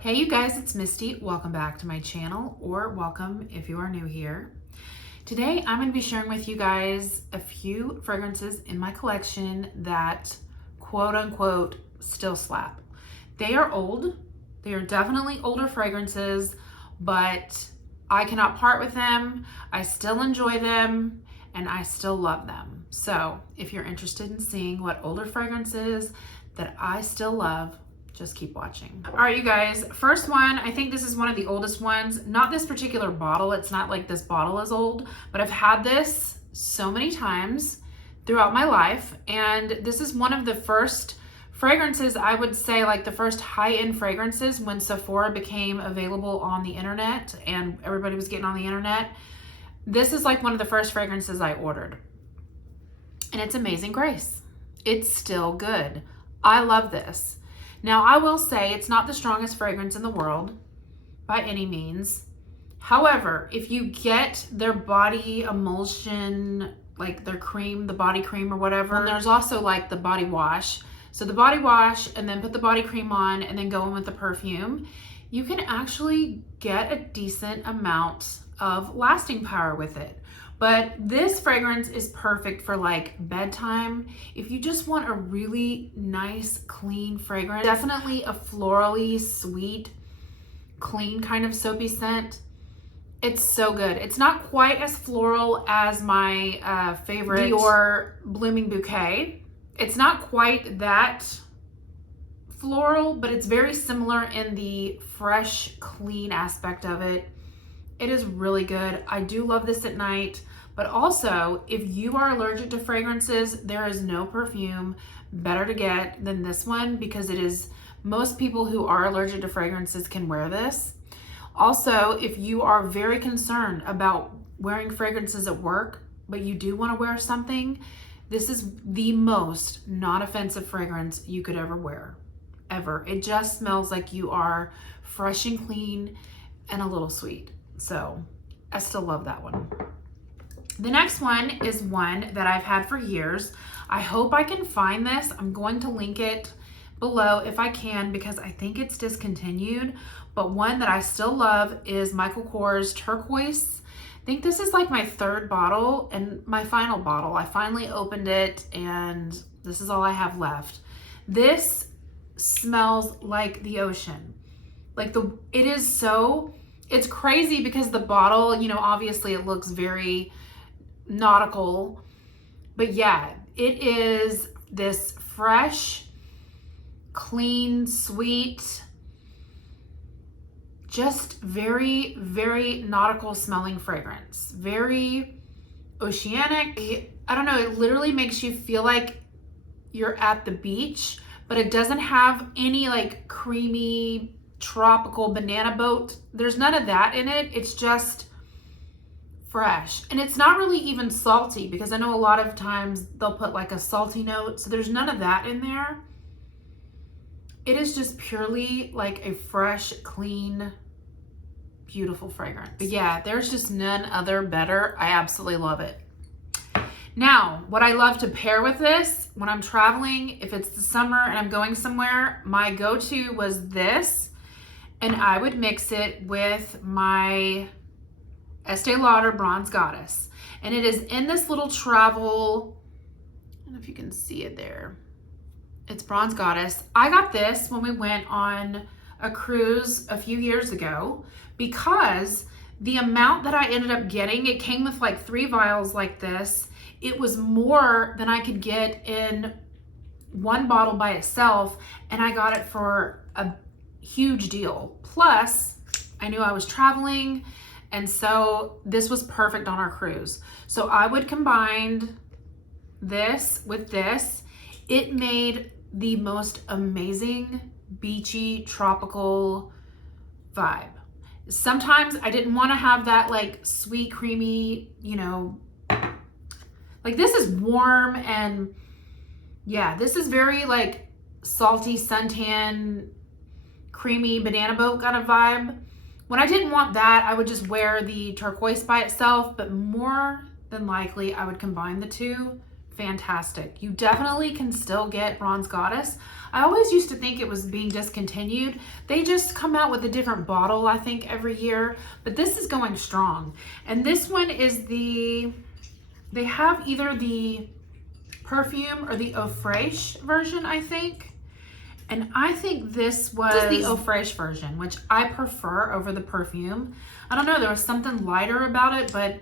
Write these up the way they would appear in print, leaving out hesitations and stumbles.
Hey you guys, it's Misty. Welcome back to my channel, or welcome if you are new here. Today I'm going to be sharing with you guys a few fragrances in my collection that quote unquote still slap. They are old. They are definitely older fragrances, but I cannot part with them. I still enjoy them and I still love them. So if you're interested in seeing what older fragrances that I still love, just keep watching. All right, you guys, first one, I think this is one of the oldest ones. Not this particular bottle. It's not like this bottle is old, but I've had this so many times throughout my life. And this is one of the first fragrances, I would say, like the first high-end fragrances when Sephora became available on the internet and everybody was getting on the internet. This is like one of the first fragrances I ordered. And it's Amazing Grace. It's still good. I love this. Now, I will say it's not the strongest fragrance in the world by any means. However, if you get their body emulsion, like their cream, the body cream or whatever, and there's also like the body wash. So the body wash and then put the body cream on and then go in with the perfume, you can actually get a decent amount of lasting power with it. But this fragrance is perfect for like bedtime. If you just want a really nice, clean fragrance, definitely a florally sweet, clean kind of soapy scent. It's so good. It's not quite as floral as my favorite Dior Blooming Bouquet. It's not quite that floral, but it's very similar in the fresh, clean aspect of it. It is really good. I do love this at night, but also if you are allergic to fragrances, there is no perfume better to get than this one because it is, most people who are allergic to fragrances can wear this. Also, if you are very concerned about wearing fragrances at work, but you do want to wear something, this is the most non-offensive fragrance you could ever wear, ever. It just smells like you are fresh and clean and a little sweet. So I still love that one. The next one is one that I've had for years. I hope I can find this. I'm going to link it below if I can because I think it's discontinued. But one that I still love is Michael Kors Turqoise. I think this is like my third bottle and my final bottle. I finally opened it and this is all I have left. This smells like the ocean. It is so... It's crazy because the bottle, you know, obviously it looks very nautical, but yeah, it is this fresh, clean, sweet, just very, very nautical smelling fragrance. Very oceanic. I don't know, it literally makes you feel like you're at the beach, but it doesn't have any like creamy, tropical banana boat. There's none of that in it. It's just fresh. And it's not really even salty because I know a lot of times they'll put like a salty note. So there's none of that in there. It is just purely like a fresh, clean, beautiful fragrance. But yeah, there's just none other better. I absolutely love it. Now, what I love to pair with this when I'm traveling, if it's the summer and I'm going somewhere, my go-to was this. And I would mix it with my Estee Lauder Bronze Goddess. And it is in this little travel, I don't know if you can see it there. It's Bronze Goddess. I got this when we went on a cruise a few years ago because the amount that I ended up getting, it came with like 3 vials like this. It was more than I could get in one bottle by itself. And I got it for a huge deal. Plus, I knew I was traveling, and so this was perfect on our cruise. So I would combine this with this. It made the most amazing beachy tropical vibe. Sometimes I didn't want to have that like sweet, creamy, you know, like this is warm and yeah, this is very like salty suntan, creamy banana boat kind of vibe. When I didn't want that, I would just wear the turquoise by itself, but more than likely I would combine the two fantastic. You definitely can still get Bronze Goddess. I always used to think it was being discontinued. They just come out with a different bottle, I think, every year, but this is going strong. And this one is they have either the perfume or the eau fraiche version, I think. And I think this was the eau fraiche version, which I prefer over the perfume. I don't know, there was something lighter about it, but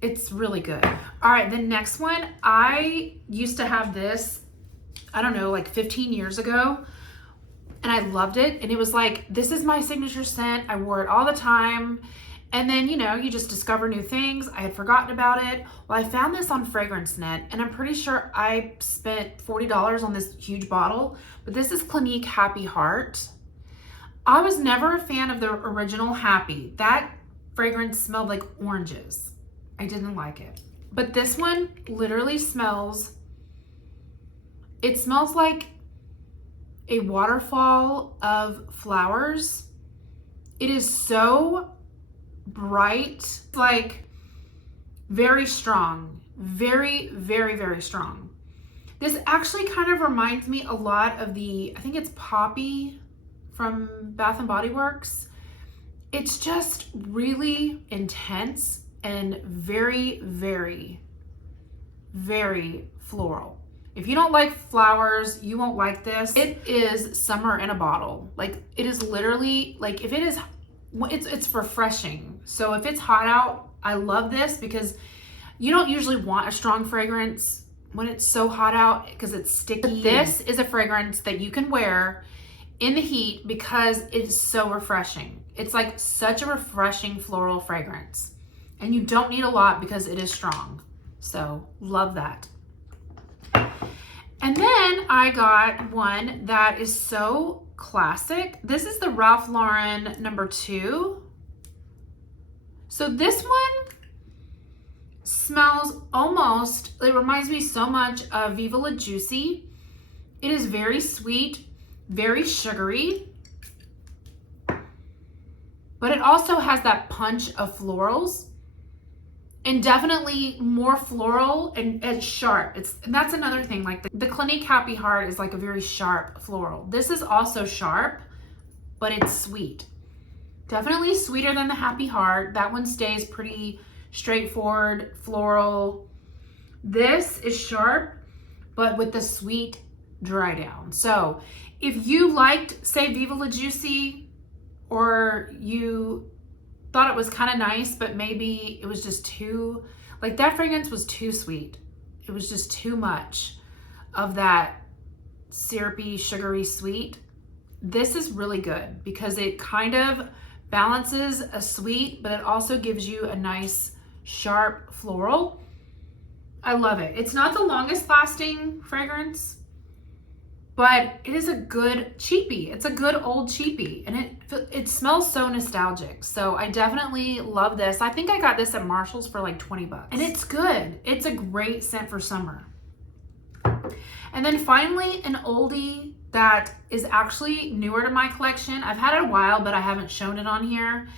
it's really good. All right, the next one, I used to have this, I don't know, like 15 years ago, and I loved it. And it was like, this is my signature scent. I wore it all the time. And then, you know, you just discover new things. I had forgotten about it. Well, I found this on FragranceNet, and I'm pretty sure I spent $40 on this huge bottle, but this is Clinique Happy Heart. I was never a fan of the original Happy. That fragrance smelled like oranges. I didn't like it. But this one literally smells, it smells like a waterfall of flowers. It is so bright, like very strong, very, very, very strong. This actually kind of reminds me a lot of the, I think it's Poppy from Bath and Body Works. It's just really intense and very, very, very floral. If you don't like flowers, you won't like this. It is summer in a bottle. Like, it is literally, like, if it is, it's refreshing. So if it's hot out, I love this because you don't usually want a strong fragrance when it's so hot out because it's sticky. But this is a fragrance that you can wear in the heat because it's so refreshing. It's like such a refreshing floral fragrance. And you don't need a lot because it is strong. So love that. And then I got one that is so classic. This is the Ralph Lauren #2. So this one smells almost, it reminds me so much of Viva La Juicy. It is very sweet, very sugary, but it also has that punch of florals. And definitely more floral and sharp. And that's another thing, like the Clinique Happy Heart is like a very sharp floral. This is also sharp, but it's sweet. Definitely sweeter than the Happy Heart. That one stays pretty straightforward, floral. This is sharp, but with the sweet dry down. So if you liked, say, Viva La Juicy, or you thought it was kind of nice, but maybe it was just too, like that fragrance was too sweet. It was just too much of that syrupy, sugary sweet. This is really good because it kind of balances a sweet, but it also gives you a nice, sharp floral. I love it. It's not the longest lasting fragrance, but it is a good cheapie. It's a good old cheapie, and it smells so nostalgic. So I definitely love this. I think I got this at Marshall's for like 20 bucks, and it's good. It's a great scent for summer. And then finally, an oldie that is actually newer to my collection. I've had it a while, but I haven't shown it on here.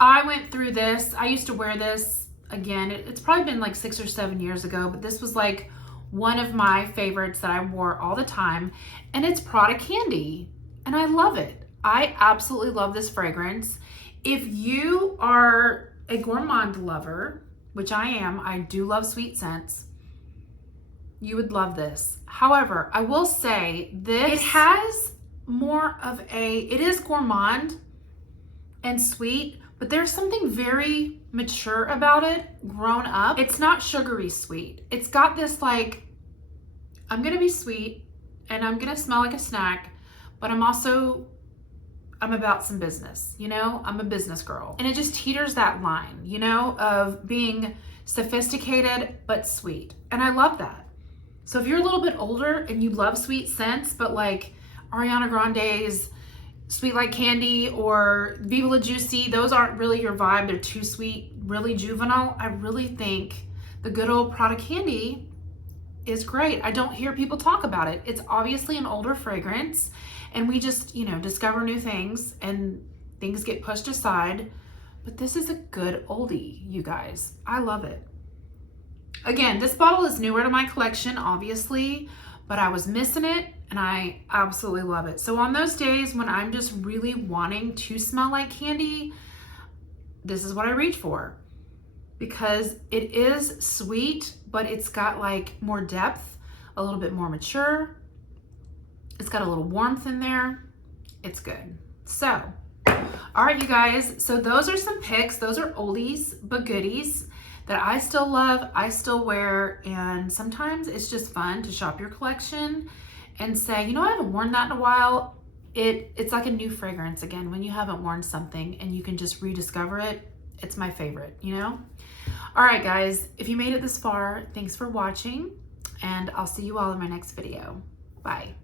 I went through this. I used to wear this, again, it's probably been like 6 or 7 years ago, but this was like one of my favorites that I wore all the time, and it's Prada Candy, and I love it. I absolutely love this fragrance. If you are a gourmand lover, which I am, I do love sweet scents, you would love this. However, I will say this, it has more of it is gourmand and sweet, but there's something very mature about it, grown up. It's not sugary sweet. It's got this like, I'm gonna be sweet and I'm gonna smell like a snack, but I'm about some business, you know? I'm a business girl. And it just teeters that line, you know, of being sophisticated but sweet. And I love that. So if you're a little bit older and you love sweet scents, but like Ariana Grande's Sweet Like Candy or Viva La Juicy, those aren't really your vibe. They're too sweet, really juvenile. I really think the good old Prada Candy is great. I don't hear people talk about it. It's obviously an older fragrance, and we just, you know, discover new things and things get pushed aside. But this is a good oldie, you guys. I love it. Again, this bottle is newer to my collection, obviously, but I was missing it and I absolutely love it. So on those days when I'm just really wanting to smell like candy, this is what I reach for, because it is sweet, but it's got like more depth, a little bit more mature. It's got a little warmth in there. It's good. So, all right, you guys. So those are some picks. Those are oldies but goodies that I still love, I still wear, and sometimes it's just fun to shop your collection and say, you know, I haven't worn that in a while. It's like a new fragrance again when you haven't worn something and you can just rediscover it. It's my favorite, you know? All right, guys, if you made it this far, thanks for watching, and I'll see you all in my next video. Bye.